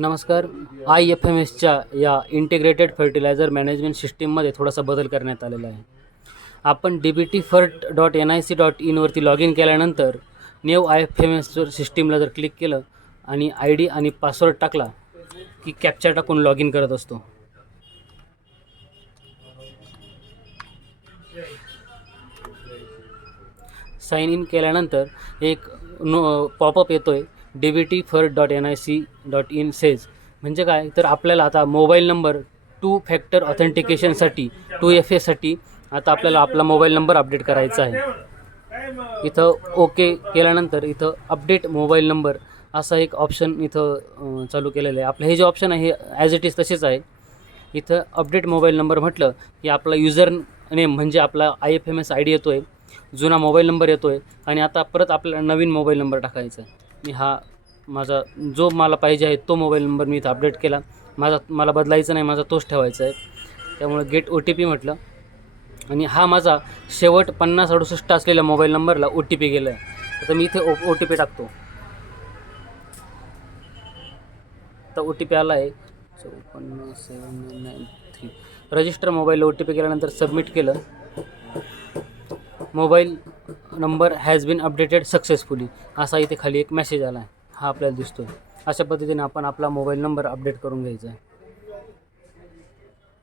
नमस्कार. I F M एसच्या या इंटिग्रेटेड फर्टिलायझर मॅनेजमेंट सिस्टीममध्ये थोडासा बदल करण्यात आलेला आहे. आपण D B T fert dot N I C dot इनवरती log in केल्यानंतर new I F M S सिस्टीमला जर क्लिक केलं आणि आय डी आणि पासवर्ड टाकला की कॅप्चा टाकून लॉग इन करत असतो. साइन इन केल्यानंतर एक नो पॉपअप येतो आहे T fert dot N I C dot in says म्हणजे काय? तर आपल्याला आता मोबाईल नंबर टू फॅक्टर ऑथेंटिकेशनसाठी टू एफ एसाठी आता आपल्याला आपला मोबाईल नंबर अपडेट करायचा आहे. इथं ओके केल्यानंतर इथं अपडेट मोबाईल नंबर असा एक ऑप्शन इथं चालू केलेलं आहे. आपलं हे जे ऑप्शन आहे हे ॲज इट इज तसेच आहे. इथं अपडेट मोबाईल नंबर म्हटलं की आपला युजर नेम म्हणजे आपला I F M S I D येतो आहे जुना मोबाईल नंबर येतो आहे आणि आता परत आपल्याला नवीन मोबाईल नंबर टाकायचा आहे. मी हा माझा जो मला पाहिजे आहे तो मोबाईल नंबर मी इथं अपडेट केला. माझा मला बदलायचा नाही माझा तोच ठेवायचा आहे. त्यामुळे गेट ओ टी पी म्हटलं. आणि हा माझा शेवट पन्नास अडुसष्ट असलेल्या मोबाईल नंबरला ओ टी पी गेला आहे आता मी इथे ओ ओ टी पी टाकतो. आता ओ टी पी आला आहे चौपन्न seven nine three register mobile O T P केल्यानंतर सबमिट केलं. Mobile number has been updated successfully असा इथे खाली एक मेसेज आला आहे हा आपल्याला दिसतो आहे अशा पद्धतीने आपण आपला मोबाईल नंबर अपडेट करून घ्यायचा आहे.